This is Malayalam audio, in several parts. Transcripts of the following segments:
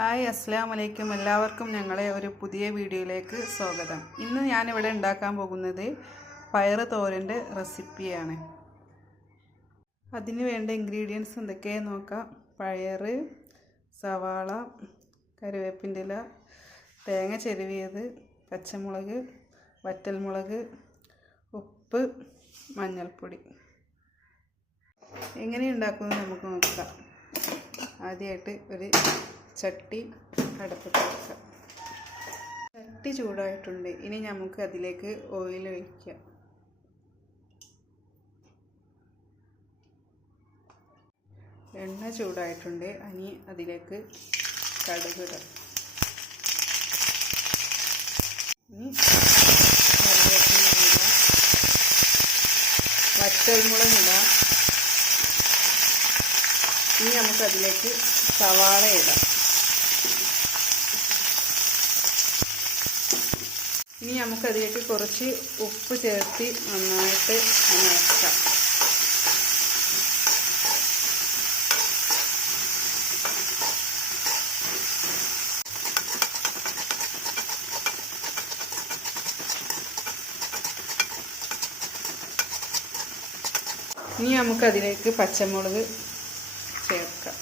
ഹായ് അസ്സലാമു അലൈക്കും. എല്ലാവർക്കും ഞങ്ങളെ ഒരു പുതിയ വീഡിയോയിലേക്ക് സ്വാഗതം. ഇന്ന് ഞാനിവിടെ ഉണ്ടാക്കാൻ പോകുന്നത് പയറ് തോരൻ്റെ റെസിപ്പിയാണ്. അതിന് വേണ്ട ഇൻഗ്രീഡിയൻസ് എന്തൊക്കെയാണെന്ന് നോക്കാം. പയറ്, സവാള, കറിവേപ്പിൻ്റെ ഇല, തേങ്ങ ചെരുവിയത്, പച്ചമുളക്, വറ്റൽമുളക്, ഉപ്പ്, മഞ്ഞൾപ്പൊടി. എങ്ങനെ ഉണ്ടാക്കുന്നത് നമുക്ക് നോക്കാം. ആദ്യമായിട്ട് ഒരു ചട്ടി അടുപ്പത്ത് വെക്കാം. ചട്ടി ചൂടായിട്ടുണ്ട്. ഇനി നമുക്ക് അതിലേക്ക് ഓയിൽ ഒഴിക്കാം. എണ്ണ ചൂടായിട്ടുണ്ട്. ഇനി അതിലേക്ക് കടുക് ഇടാം. ഇനി കറിവേപ്പില ഇടാം, വറ്റൽമുളക് ഇടാം. ഇനി നമുക്കതിലേക്ക് സവാള ഇടാം. ഇനി നമുക്കതിലേക്ക് കുറച്ച് ഉപ്പ് ചേർത്ത് നന്നായിട്ട് ഇളക്കാം. ഇനി നമുക്കതിലേക്ക് പച്ചമുളക് ചേർക്കാം.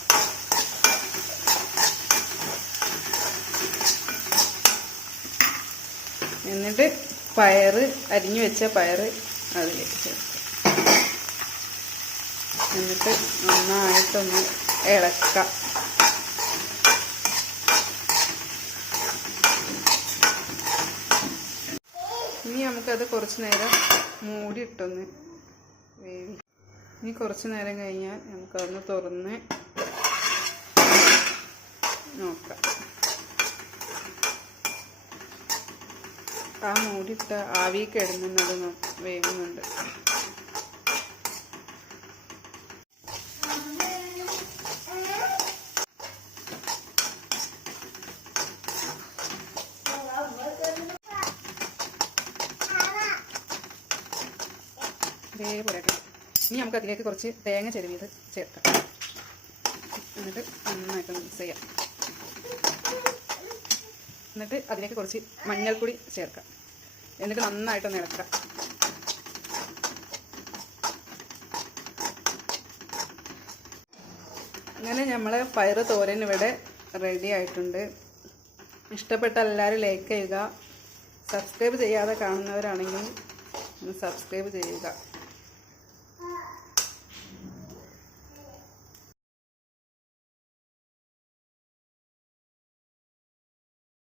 എന്നിട്ട് പയറ്, അരിഞ്ഞു വെച്ച പയറ് അതിലേക്ക് ചേർക്കാം. എന്നിട്ട് നന്നായിട്ടൊന്ന് ഇളക്കാം. ഇനി നമുക്കത് കുറച്ച് നേരം മൂടിയിട്ടൊന്ന് വേവി. ഇനി കുറച്ച് നേരം കഴിഞ്ഞാൽ നമുക്കതൊന്ന് തുറന്ന് നോക്കാം. ആ മൂടിയിട്ട ആവി കിടന്നത് വേവുന്നുണ്ട്. ഇതേപോലെ. ഇനി നമുക്ക് അതിലേക്ക് കുറച്ച് തേങ്ങ ചെരുവിയത് ചേർക്കാം. എന്നിട്ട് നന്നായിട്ട് മിക്സ് ചെയ്യാം. എന്നിട്ട് അതിലേക്ക് കുറച്ച് മഞ്ഞൾപ്പൊടി ചേർക്കാം. എന്നിട്ട് നന്നായിട്ടൊന്ന് ഇളക്കാം. അങ്ങനെ നമ്മളെ പയറ് തോരൻ ഇവിടെ റെഡി ആയിട്ടുണ്ട്. ഇഷ്ടപ്പെട്ട എല്ലാവരും ലൈക്ക് ചെയ്യുക. സബ്സ്ക്രൈബ് ചെയ്യാതെ കാണുന്നവരാണെങ്കിൽ സബ്സ്ക്രൈബ് ചെയ്യുക.